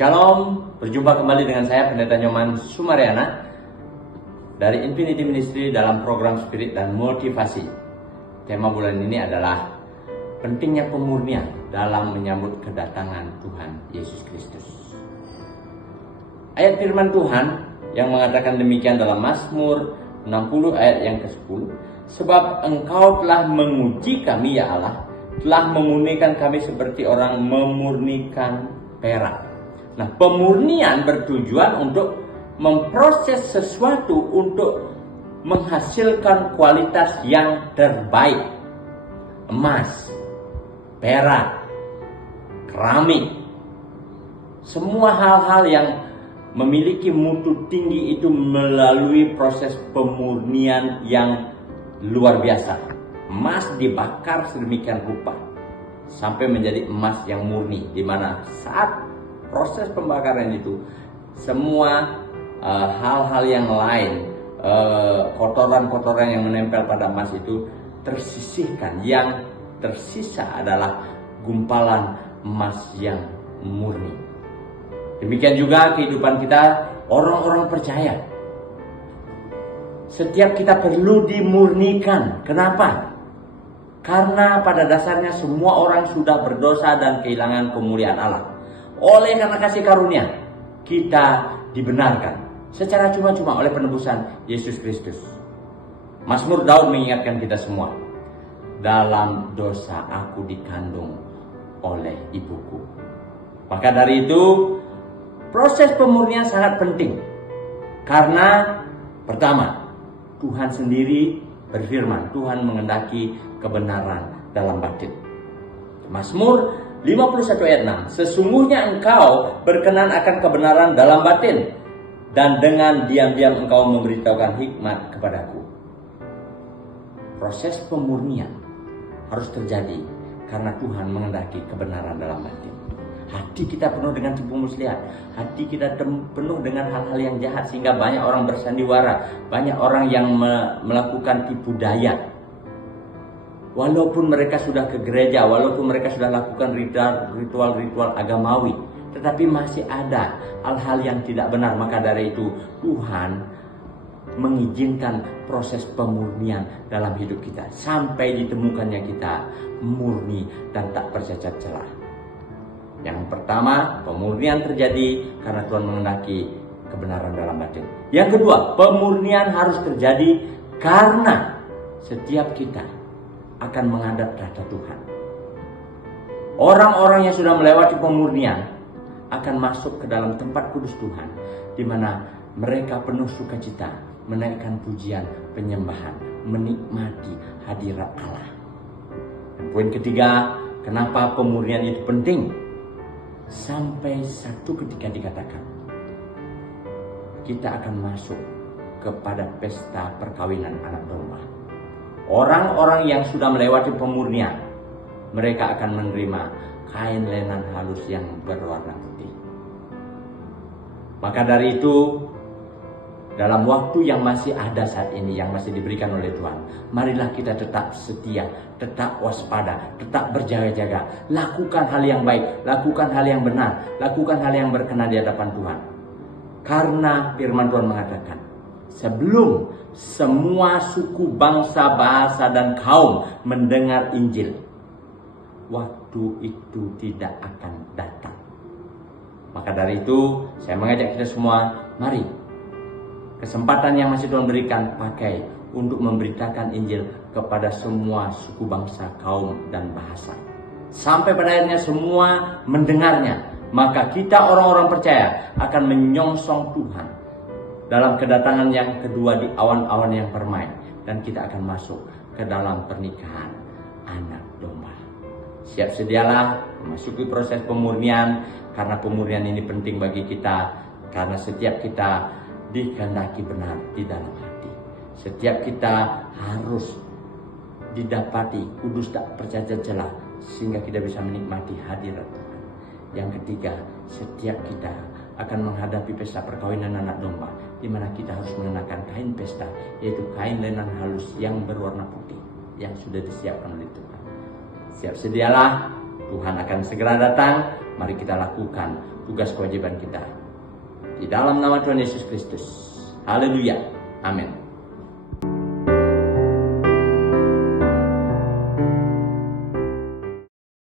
Shalom, berjumpa kembali dengan saya Pendeta Nyoman Sumaryana dari Infinity Ministry dalam program Spirit dan Motivasi. Tema bulan ini adalah pentingnya pemurnian dalam menyambut kedatangan Tuhan Yesus Kristus. Ayat firman Tuhan yang mengatakan demikian dalam Mazmur 60 ayat yang ke-10. Sebab Engkau telah menguji kami ya Allah, telah memurnikan kami seperti orang memurnikan perak. Nah, pemurnian bertujuan untuk memproses sesuatu untuk menghasilkan kualitas yang terbaik. Emas, perak, keramik, semua hal-hal yang memiliki mutu tinggi itu melalui proses pemurnian yang luar biasa. Emas dibakar sedemikian rupa sampai menjadi emas yang murni, di mana saat proses pembakaran itu semua hal-hal yang lain, kotoran-kotoran yang menempel pada emas itu tersisihkan. Yang tersisa adalah gumpalan emas yang murni. Demikian juga kehidupan kita, orang-orang percaya. Setiap kita perlu dimurnikan. Kenapa? Karena pada dasarnya semua orang sudah berdosa dan kehilangan kemuliaan Allah. Oleh karena kasih karunia, kita dibenarkan secara cuma-cuma oleh penebusan Yesus Kristus. Mazmur Daud mengingatkan kita semua, dalam dosa aku dikandung oleh ibuku. Maka dari itu, proses pemurnian sangat penting. Karena pertama, Tuhan sendiri berfirman, Tuhan mengendaki kebenaran dalam batin. Mazmur 51 ayat 6. Sesungguhnya engkau berkenan akan kebenaran dalam batin, dan dengan diam-diam engkau memberitahukan hikmat kepadaku. Proses pemurnian harus terjadi karena Tuhan mengendaki kebenaran dalam batin. Hati kita penuh dengan tipu muslihat, hati kita penuh dengan hal-hal yang jahat, sehingga banyak orang bersandiwara, banyak orang yang melakukan tipu daya. Walaupun mereka sudah ke gereja, walaupun mereka sudah lakukan ritual-ritual agamawi, tetapi masih ada hal-hal yang tidak benar. Maka dari itu Tuhan mengizinkan proses pemurnian dalam hidup kita sampai ditemukannya kita murni dan tak bercacat celah. Yang pertama, pemurnian terjadi karena Tuhan mengendaki kebenaran dalam batin. Yang kedua, pemurnian harus terjadi karena setiap kita akan menghadap tahta Tuhan. Orang-orang yang sudah melewati pemurnian akan masuk ke dalam tempat kudus Tuhan, di mana mereka penuh sukacita menaikkan pujian, penyembahan, menikmati hadirat Allah. Dan poin ketiga, kenapa pemurnian itu penting? Sampai satu ketika dikatakan kita akan masuk kepada pesta perkawinan anak domba. Orang-orang yang sudah melewati pemurnian, mereka akan menerima kain lenan halus yang berwarna putih. Maka dari itu, dalam waktu yang masih ada saat ini, yang masih diberikan oleh Tuhan, marilah kita tetap setia, tetap waspada, tetap berjaga-jaga. Lakukan hal yang baik, lakukan hal yang benar, lakukan hal yang berkenan di hadapan Tuhan. Karena firman Tuhan mengatakan, sebelum semua suku, bangsa, bahasa, dan kaum mendengar Injil, waktu itu tidak akan datang. Maka dari itu, saya mengajak kita semua, mari kesempatan yang masih Tuhan berikan, pakai untuk memberitakan Injil kepada semua suku, bangsa, kaum, dan bahasa. Sampai pada akhirnya semua mendengarnya. Maka kita orang-orang percaya akan menyongsong Tuhan dalam kedatangan yang kedua di awan-awan yang permai. Dan kita akan masuk ke dalam pernikahan anak domba. Siap sedialah memasuki proses pemurnian, karena pemurnian ini penting bagi kita. Karena setiap kita dikehendaki benar di dalam hati. Setiap kita harus didapati kudus tak bercacat celah, sehingga kita bisa menikmati hadirat Tuhan. Yang ketiga, setiap kita akan menghadapi pesta perkawinan anak domba, di mana kita harus mengenakan kain pesta, yaitu kain lenan halus yang berwarna putih yang sudah disiapkan oleh Tuhan. Siap sedialah, Tuhan akan segera datang. Mari kita lakukan tugas kewajiban kita. Di dalam nama Tuhan Yesus Kristus. Haleluya. Amin.